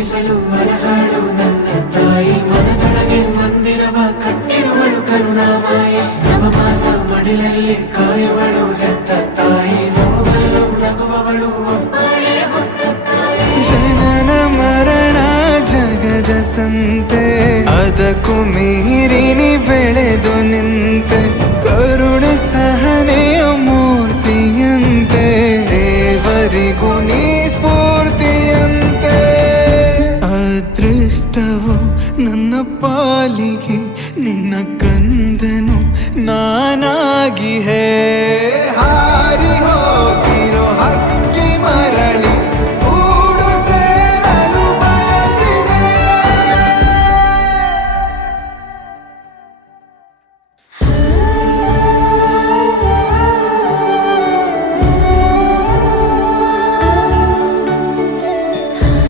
ಪೂಜಿಸಲು ಅರಹಾಳು ನನ್ನ ತಾಯಿ ಮನದೊಳಗೆ ಮಂದಿರವ ಕಟ್ಟಿರುವಳು ಕರುಣಾಮಾಯಿ ನವಮಾಸ ಮಡಿಲಲ್ಲಿ ಕಾಯುವಳು ಹೆತ್ತ ತಾಯಿ ನೋವಲು ನಗುವವಳು ಒಬ್ಬಳೇ ಹೊತ್ತ ತಾಯಿ ಜನನ ಮರಣ ಜಗದ ಸಂತೆ ಅದಕ್ಕೂ ಮೀರಿನಿ ಬೆಳೆದು ನಿಂತೆ ಕರುಣೆ ಸಹನೆಯ ಮೂರ್ತಿಯಂತೆ ದೇವರಿಗೂ ನೀ ಸ್ಫೂರ್ತಿಯಂತೆ ಅದೃಷ್ಟವು ನನ್ನ ಪಾಲಿಗೆ ನಿನ್ನ ಕಂದನು ನಾನಾಗಿ ಹೇ